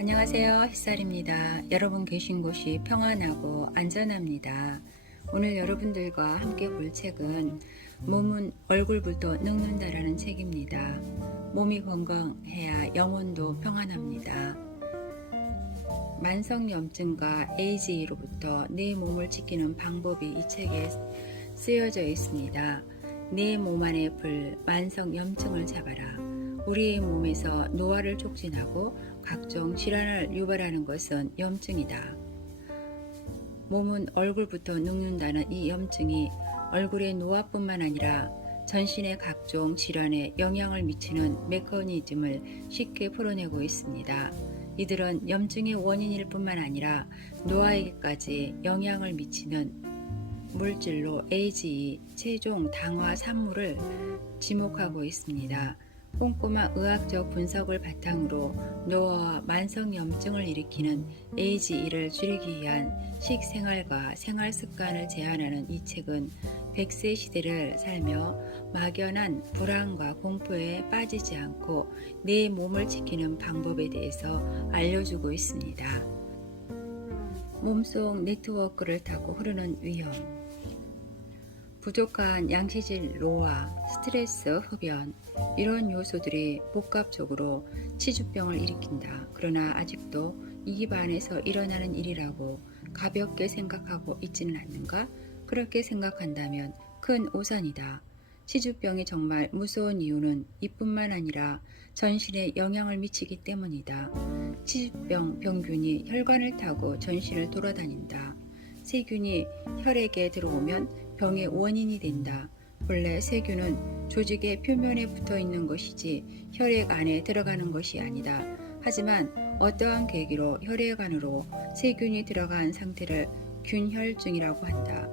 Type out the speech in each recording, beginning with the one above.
안녕하세요. 햇살입니다. 여러분 계신 곳이 평안하고 안전합니다. 오늘 여러분들과 함께 볼 책은 몸은 얼굴부터 늙는다라는 책입니다. 몸이 건강해야 영혼도 평안합니다. 만성염증과 에이즈로부터 내 몸을 지키는 방법이 이 책에 쓰여져 있습니다. 내 몸 안의 불, 만성염증을 잡아라. 우리의 몸에서 노화를 촉진하고 각종 질환을 유발하는 것은 염증이다. 몸은 얼굴부터 늙는다는 이 염증이 얼굴의 노화뿐만 아니라 전신의 각종 질환에 영향을 미치는 메커니즘을 쉽게 풀어내고 있습니다. 이들은 염증의 원인일 뿐만 아니라 노화에게까지 영향을 미치는 물질로 AGE, 체중 당화 산물을 지목하고 있습니다. 꼼꼼한 의학적 분석을 바탕으로 노화와 만성염증을 일으키는 AGE를 줄이기 위한 식생활과 생활습관을 제안하는 이 책은 100세 시대를 살며 막연한 불안과 공포에 빠지지 않고 내 몸을 지키는 방법에 대해서 알려주고 있습니다. 몸속 네트워크를 타고 흐르는 위험, 부족한 양치질 노화, 스트레스 흡연, 이런 요소들이 복합적으로 치주병을 일으킨다. 그러나 아직도 이 집안에서 일어나는 일이라고 가볍게 생각하고 있지는 않는가? 그렇게 생각한다면 큰 오산이다. 치주병이 정말 무서운 이유는 이뿐만 아니라 전신에 영향을 미치기 때문이다. 치주병 병균이 혈관을 타고 전신을 돌아다닌다. 세균이 혈액에 들어오면 병의 원인이 된다. 본래 세균은 조직의 표면에 붙어 있는 것이지 혈액 안에 들어가는 것이 아니다. 하지만 어떠한 계기로 혈액 안으로 세균이 들어간 상태를 균혈증이라고 한다.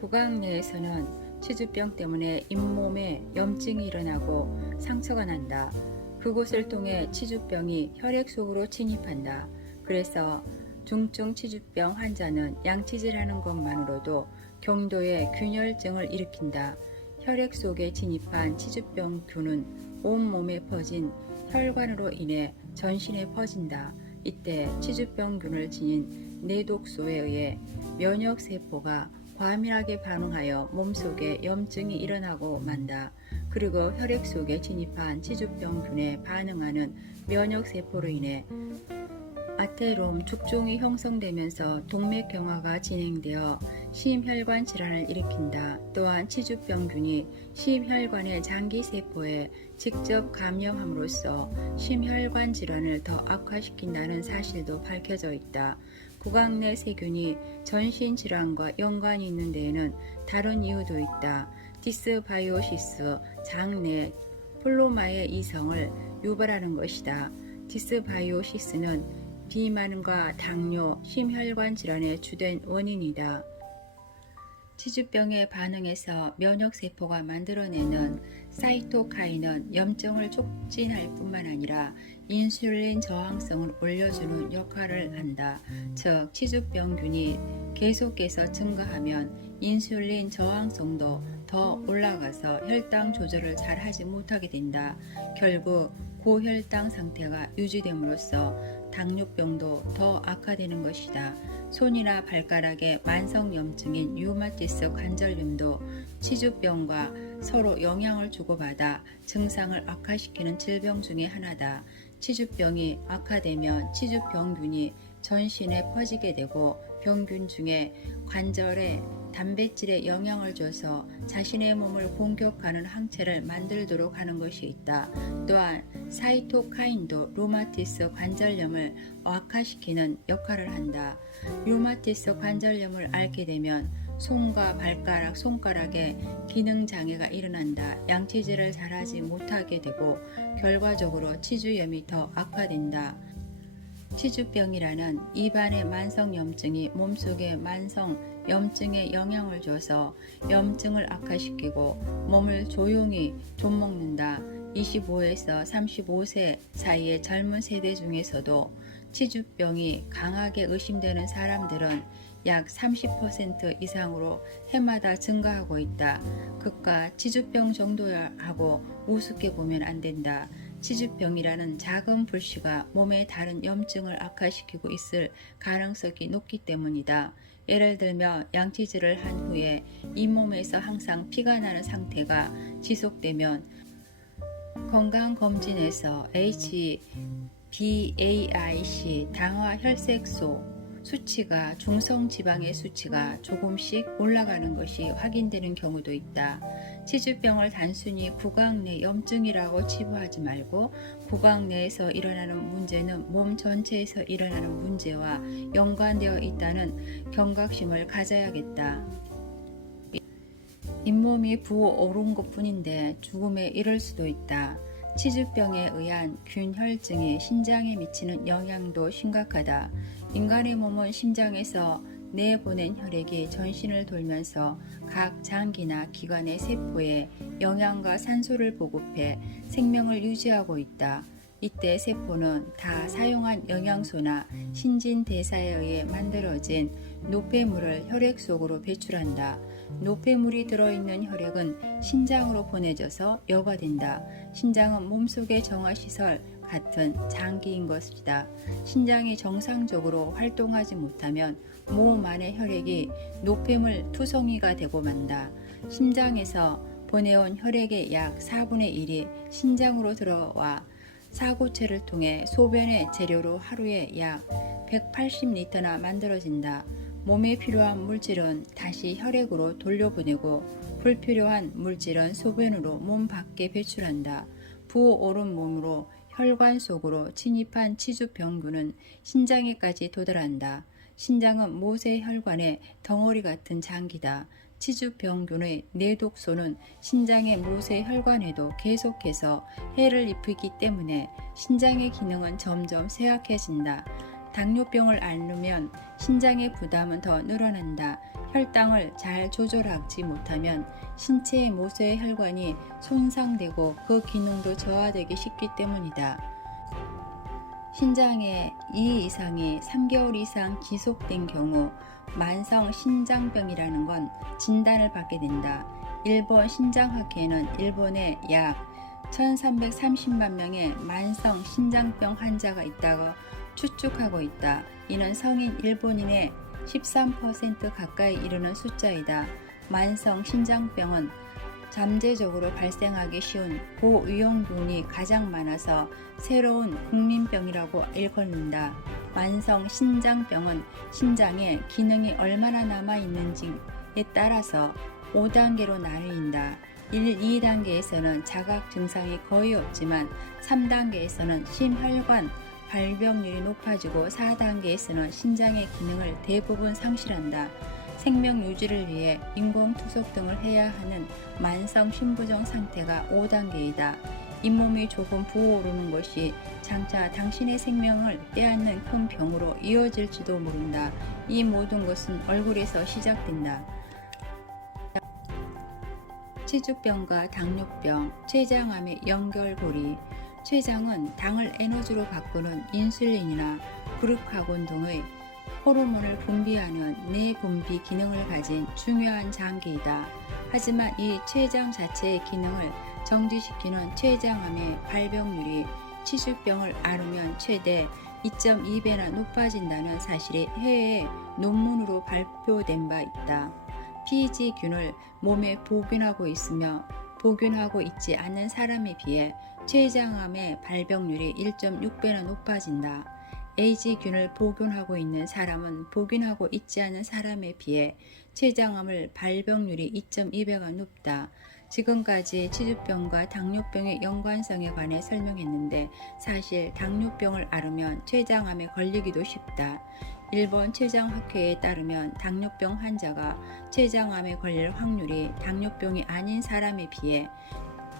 구강 내에서는 치주병 때문에 잇몸에 염증이 일어나고 상처가 난다. 그곳을 통해 치주병이 혈액 속으로 침입한다. 그래서 중증 치주병 환자는 양치질하는 것만으로도 경도의 균혈증을 일으킨다. 혈액 속에 진입한 치주병균은 온몸에 퍼진 혈관으로 인해 전신에 퍼진다. 이때 치주병균을 지닌 내독소에 의해 면역세포가 과민하게 반응하여 몸속에 염증이 일어나고 만다. 그리고 혈액 속에 진입한 치주병균에 반응하는 면역세포로 인해 아테롬 축종이 형성되면서 동맥경화가 진행되어 심혈관 질환을 일으킨다. 또한 치주병균이 심혈관의 장기세포에 직접 감염함으로써 심혈관 질환을 더 악화시킨다는 사실도 밝혀져 있다. 구강 내 세균이 전신 질환과 연관이 있는 데에는 다른 이유도 있다. 디스바이오시스, 장내 플로마의 이성을 유발하는 것이다. 디스바이오시스는 비만과 당뇨, 심혈관 질환의 주된 원인이다. 치주병에 반응해서 면역세포가 만들어내는 사이토카인은 염증을 촉진할 뿐만 아니라 인슐린 저항성을 올려주는 역할을 한다. 즉, 치주병균이 계속해서 증가하면 인슐린 저항성도 더 올라가서 혈당 조절을 잘 하지 못하게 된다. 결국 고혈당 상태가 유지됨으로써 당뇨병도 더 악화되는 것이다. 손이나 발가락의 만성염증인 류마티스 관절염도 치주병과 서로 영향을 주고받아 증상을 악화시키는 질병 중의 하나다. 치주병이 악화되면 치주병균이 전신에 퍼지게 되고 병균 중에 관절에 단백질에 영향을 줘서 자신의 몸을 공격하는 항체를 만들도록 하는 것이 있다. 또한 사이토카인도 류마티스 관절염을 악화시키는 역할을 한다. 류마티스 관절염을 앓게 되면 손과 발가락, 손가락에 기능 장애가 일어난다. 양치질을 잘하지 못하게 되고 결과적으로 치주염이 더 악화된다. 치주병이라는 입안의 만성염증이 몸속의 만성염증에 영향을 줘서 염증을 악화시키고 몸을 조용히 좀먹는다. 25에서 35세 사이의 젊은 세대 중에서도 치주병이 강하게 의심되는 사람들은 약 30% 이상으로 해마다 증가하고 있다. 그깟 치주병 정도야 하고 우습게 보면 안 된다. 치주병이라는 작은 불씨가 몸의 다른 염증을 악화시키고 있을 가능성이 높기 때문이다. 예를 들며 양치질을 한 후에 잇몸에서 항상 피가 나는 상태가 지속되면 건강검진에서 HbA1c 당화 혈색소 수치가 중성지방의 수치가 조금씩 올라가는 것이 확인되는 경우도 있다. 치주병을 단순히 구강 내 염증이라고 치부하지 말고 구강 내에서 일어나는 문제는 몸 전체에서 일어나는 문제와 연관되어 있다는 경각심을 가져야겠다. 잇몸이 부어오른 것뿐인데 죽음에 이를 수도 있다. 치주병에 의한 균혈증이 신장에 미치는 영향도 심각하다. 인간의 몸은 심장에서 내보낸 혈액이 전신을 돌면서 각 장기나 기관의 세포에 영양과 산소를 보급해 생명을 유지하고 있다. 이때 세포는 다 사용한 영양소나 신진대사에 의해 만들어진 노폐물을 혈액 속으로 배출한다. 노폐물이 들어있는 혈액은 신장으로 보내져서 여과된다. 신장은 몸속의 정화시설 같은 장기인 것이다. 신장이 정상적으로 활동하지 못하면 몸 안의 혈액이 노폐물 투성이가 되고 만다. 심장에서 보내온 혈액의 약 4분의 1이 신장으로 들어와 사고체를 통해 소변의 재료로 하루에 약 180리터나 만들어진다. 몸에 필요한 물질은 다시 혈액으로 돌려보내고 불필요한 물질은 소변으로 몸 밖에 배출한다. 부어오른 몸으로 혈관 속으로 침입한 치주병균은 신장에까지 도달한다. 신장은 모세혈관의 덩어리 같은 장기다. 치주병균의 내독소는 신장의 모세혈관에도 계속해서 해를 입히기 때문에 신장의 기능은 점점 쇠약해진다. 당뇨병을 앓으면 신장의 부담은 더 늘어난다. 혈당을 잘 조절하지 못하면 신체의 모세혈관이 손상되고 그 기능도 저하되기 쉽기 때문이다. 신장의 이 이상이 3개월 이상 지속된 경우 만성 신장병이라는 건 진단을 받게 된다. 일본 신장학회는 일본에 약 1330만 명의 만성 신장병 환자가 있다고 추측하고 있다. 이는 성인 일본인의 13% 가까이 이르는 숫자이다. 만성 신장병은 잠재적으로 발생하기 쉬운 고위험군이 가장 많아서 새로운 국민병이라고 일컫는다. 만성 신장병은 신장에 기능이 얼마나 남아있는지에 따라서 5단계로 나뉘는다. 1, 2단계에서는 자각 증상이 거의 없지만 3단계에서는 심혈관 발병률이 높아지고 4단계에서는 신장의 기능을 대부분 상실한다. 생명 유지를 위해 인공투석 등을 해야 하는 만성 심부정 상태가 5단계이다. 잇몸이 조금 부어오르는 것이 장차 당신의 생명을 빼앗는 큰 병으로 이어질지도 모른다. 이 모든 것은 얼굴에서 시작된다. 치주병과 당뇨병, 췌장암의 연결고리. 췌장은 당을 에너지로 바꾸는 인슐린이나 그루카곤 등의 호르몬을 분비하는 내분비 기능을 가진 중요한 장기이다. 하지만 이 췌장 자체의 기능을 정지시키는 췌장암의 발병률이 치주병을 앓으면 최대 2.2배나 높아진다는 사실이 해외 논문으로 발표된 바 있다. PG균을 몸에 복균하고 있으며 복균하고 있지 않는 사람에 비해 췌장암의 발병률이 1.6배나 높아진다. Ag균을 복균하고 있는 사람은 복균하고 있지 않은 사람에 비해 췌장암을 발병률이 2.2배가 높다. 지금까지 치주병과 당뇨병의 연관성에 관해 설명했는데 사실 당뇨병을 앓으면 췌장암에 걸리기도 쉽다. 일본 췌장학회에 따르면 당뇨병 환자가 췌장암에 걸릴 확률이 당뇨병이 아닌 사람에 비해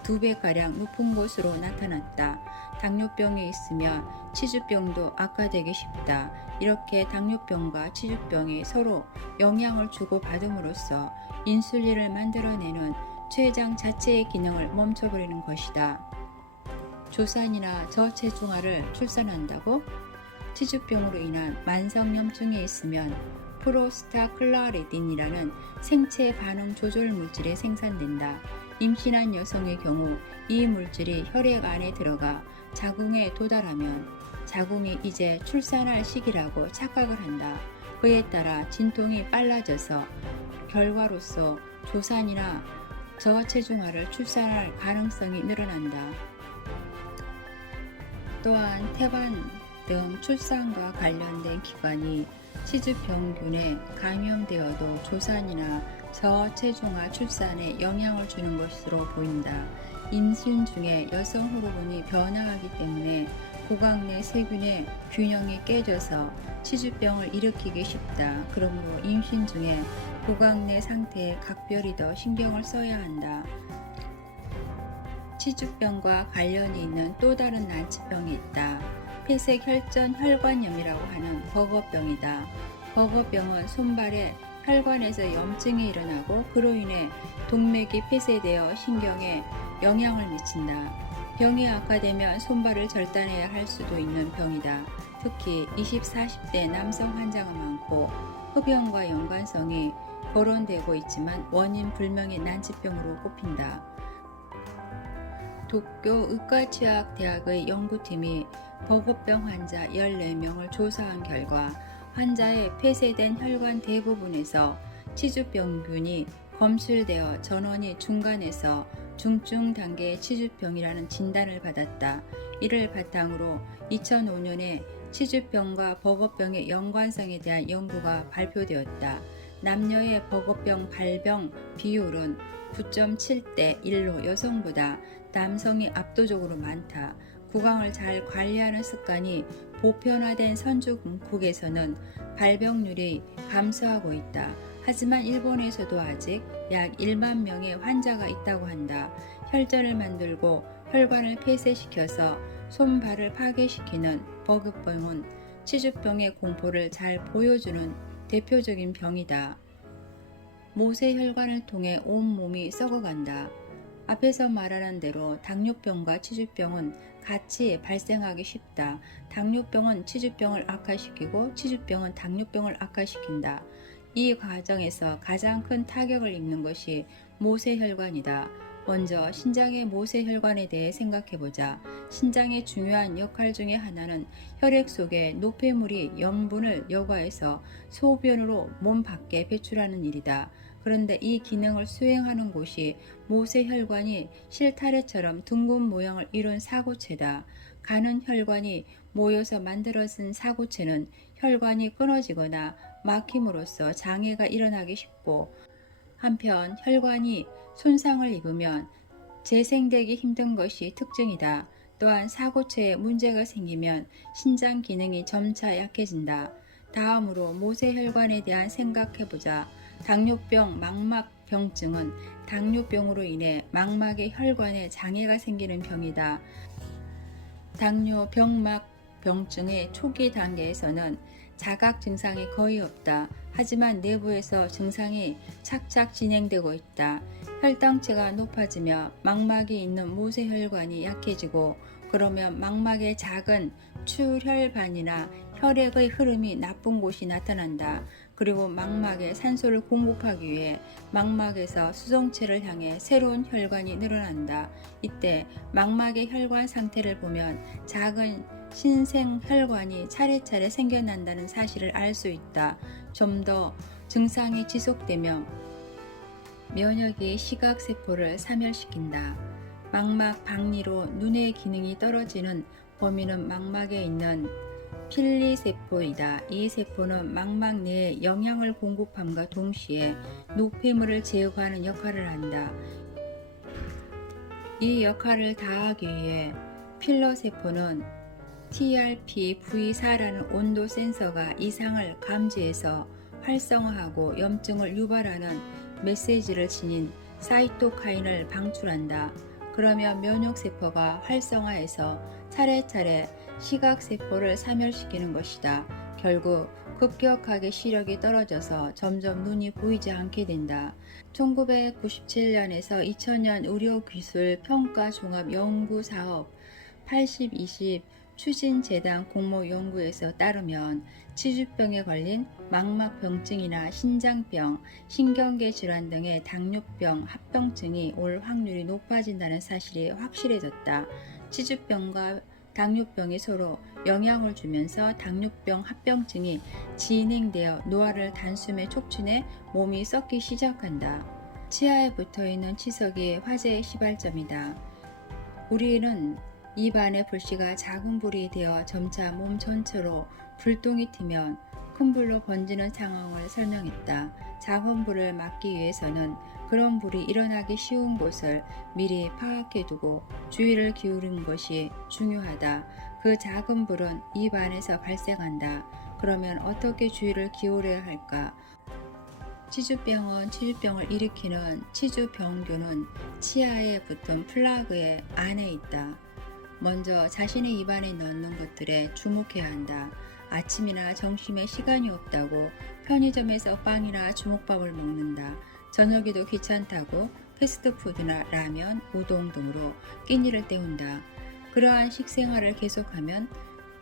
2배가량 높은 것으로 나타났다. 당뇨병에 있으면 치주병도 악화되기 쉽다. 이렇게 당뇨병과 치주병이 서로 영향을 주고받음으로써 인슐린을 만들어내는 췌장 자체의 기능을 멈춰버리는 것이다. 조산이나 저체중아를 출산한다고? 치주병으로 인한 만성염증에 있으면 프로스타클라레딘이라는 생체 반응 조절 물질이 생산된다. 임신한 여성의 경우 이 물질이 혈액 안에 들어가 자궁에 도달하면 자궁이 이제 출산할 시기라고 착각을 한다. 그에 따라 진통이 빨라져서 결과로서 조산이나 저체중아를 출산할 가능성이 늘어난다. 또한 태반 등 출산과 관련된 기관이 치주병균에 감염되어도 조산이나 저체중아 출산에 영향을 주는 것으로 보인다. 임신 중에 여성 호르몬이 변화하기 때문에 구강 내 세균의 균형이 깨져서 치주병을 일으키기 쉽다. 그러므로 임신 중에 구강 내 상태에 각별히 더 신경을 써야 한다. 치주병과 관련이 있는 또 다른 난치병이 있다. 폐색혈전 혈관염이라고 하는 버거병이다. 버거병은 손발에 혈관에서 염증이 일어나고 그로 인해 동맥이 폐쇄되어 신경에 영향을 미친다. 병이 악화되면 손발을 절단해야 할 수도 있는 병이다. 특히 20, 40대 남성 환자가 많고 흡연과 연관성이 거론되고 있지만 원인 불명의 난치병으로 꼽힌다. 도쿄 의과치학대학의 연구팀이 버거병 환자 14명을 조사한 결과 환자의 폐쇄된 혈관 대부분에서 치주병균이 검출되어 전원이 중간에서 중증 단계의 치주병이라는 진단을 받았다. 이를 바탕으로 2005년에 치주병과 버거병의 연관성에 대한 연구가 발표되었다. 남녀의 버거병 발병 비율은 9.7대 1로 여성보다 남성이 압도적으로 많다. 구강을 잘 관리하는 습관이 보편화된 선진국에서는 발병률이 감소하고 있다. 하지만 일본에서도 아직 약 1만 명의 환자가 있다고 한다. 혈전을 만들고 혈관을 폐쇄시켜서 손발을 파괴시키는 버거병은 치주병의 공포를 잘 보여주는 대표적인 병이다. 모세혈관을 통해 온몸이 썩어간다. 앞에서 말하는 대로 당뇨병과 치주병은 같이 발생하기 쉽다. 당뇨병은 치주병을 악화시키고 치주병은 당뇨병을 악화시킨다. 이 과정에서 가장 큰 타격을 입는 것이 모세혈관이다. 먼저 신장의 모세혈관에 대해 생각해보자. 신장의 중요한 역할 중에 하나는 혈액 속에 노폐물이 염분을 여과해서 소변으로 몸 밖에 배출하는 일이다. 그런데 이 기능을 수행하는 곳이 모세혈관이 실타래처럼 둥근 모양을 이룬 사고체다. 가는 혈관이 모여서 만들어진 사고체는 혈관이 끊어지거나 막힘으로써 장애가 일어나기 쉽고, 한편 혈관이 손상을 입으면 재생되기 힘든 것이 특징이다. 또한 사고체에 문제가 생기면 신장 기능이 점차 약해진다. 다음으로 모세혈관에 대한 생각해보자. 당뇨병 망막병증은 당뇨병으로 인해 망막의 혈관에 장애가 생기는 병이다. 당뇨 병막병증의 초기 단계에서는 자각 증상이 거의 없다. 하지만 내부에서 증상이 착착 진행되고 있다. 혈당체가 높아지며 망막이 있는 모세혈관이 약해지고, 그러면 망막의 작은 출혈반이나 혈액의 흐름이 나쁜 곳이 나타난다. 그리고 망막에 산소를 공급하기 위해 망막에서 수정체를 향해 새로운 혈관이 늘어난다. 이때 망막의 혈관 상태를 보면 작은 신생혈관이 차례차례 생겨난다는 사실을 알 수 있다. 좀 더 증상이 지속되면 면역이 시각세포를 사멸시킨다. 망막 박리로 눈의 기능이 떨어지는 범위는 망막에 있는 필리세포이다. 이 세포는 망막 내에 영양을 공급함과 동시에 노폐물을 제거하는 역할을 한다. 이 역할을 다하기 위해 필러세포는 TRPV4라는 온도 센서가 이상을 감지해서 활성화하고 염증을 유발하는 메시지를 지닌 사이토카인을 방출한다. 그러면 면역세포가 활성화해서 차례차례 시각세포를 사멸시키는 것이다. 결국 급격하게 시력이 떨어져서 점점 눈이 보이지 않게 된다. 1997년에서 2000년 의료기술 평가 종합 연구사업 80-20 추진재단 공모 연구에서 따르면 치주병에 걸린 망막병증이나 신장병, 신경계 질환 등의 당뇨병, 합병증이 올 확률이 높아진다는 사실이 확실해졌다. 치주병과 당뇨병이 서로 영향을 주면서 당뇨병 합병증이 진행되어 노화를 단숨에 촉진해 몸이 썩기 시작한다. 치아에 붙어있는 치석이 화재의 시발점이다. 우리는 입안의 불씨가 작은 불이 되어 점차 몸 전체로 불똥이 튀면 큰 불로 번지는 상황을 설명했다. 작은 불을 막기 위해서는 그런 불이 일어나기 쉬운 곳을 미리 파악해 두고 주의를 기울이는 것이 중요하다. 그 작은 불은 입 안에서 발생한다. 그러면 어떻게 주의를 기울여야 할까? 치주병은 치주병을 일으키는 치주병균은 치아에 붙은 플라그의 안에 있다. 먼저 자신의 입안에 넣는 것들에 주목해야 한다. 아침이나 점심에 시간이 없다고 편의점에서 빵이나 주먹밥을 먹는다. 저녁에도 귀찮다고 패스트푸드나 라면, 우동 등으로 끼니를 때운다. 그러한 식생활을 계속하면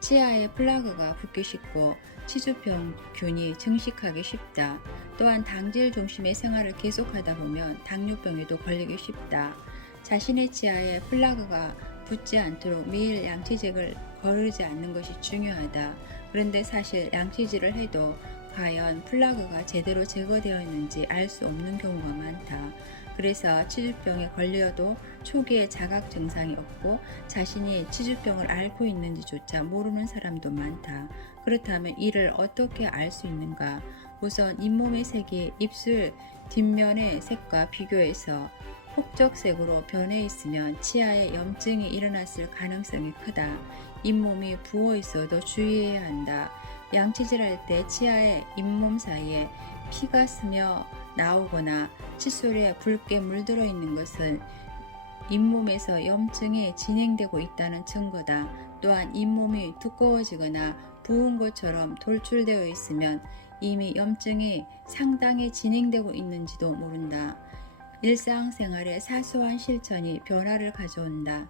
치아에 플라그가 붙기 쉽고 치주병균이 증식하기 쉽다. 또한 당질 중심의 생활을 계속하다 보면 당뇨병에도 걸리기 쉽다. 자신의 치아에 플라그가 붙지 않도록 매일 양치질을 거르지 않는 것이 중요하다. 그런데 사실 양치질을 해도 과연 플라그가 제대로 제거되어 있는지 알 수 없는 경우가 많다. 그래서 치주병에 걸려도 초기에 자각 증상이 없고 자신이 치주병을 앓고 있는지조차 모르는 사람도 많다. 그렇다면 이를 어떻게 알 수 있는가? 우선 잇몸의 색이 입술 뒷면의 색과 비교해서 폭적색으로 변해 있으면 치아에 염증이 일어났을 가능성이 크다. 잇몸이 부어 있어도 주의해야 한다. 양치질할 때 치아에 잇몸 사이에 피가 스며 나오거나 칫솔에 붉게 물들어 있는 것은 잇몸에서 염증이 진행되고 있다는 증거다. 또한 잇몸이 두꺼워지거나 부은 것처럼 돌출되어 있으면 이미 염증이 상당히 진행되고 있는지도 모른다. 일상생활의 사소한 실천이 변화를 가져온다.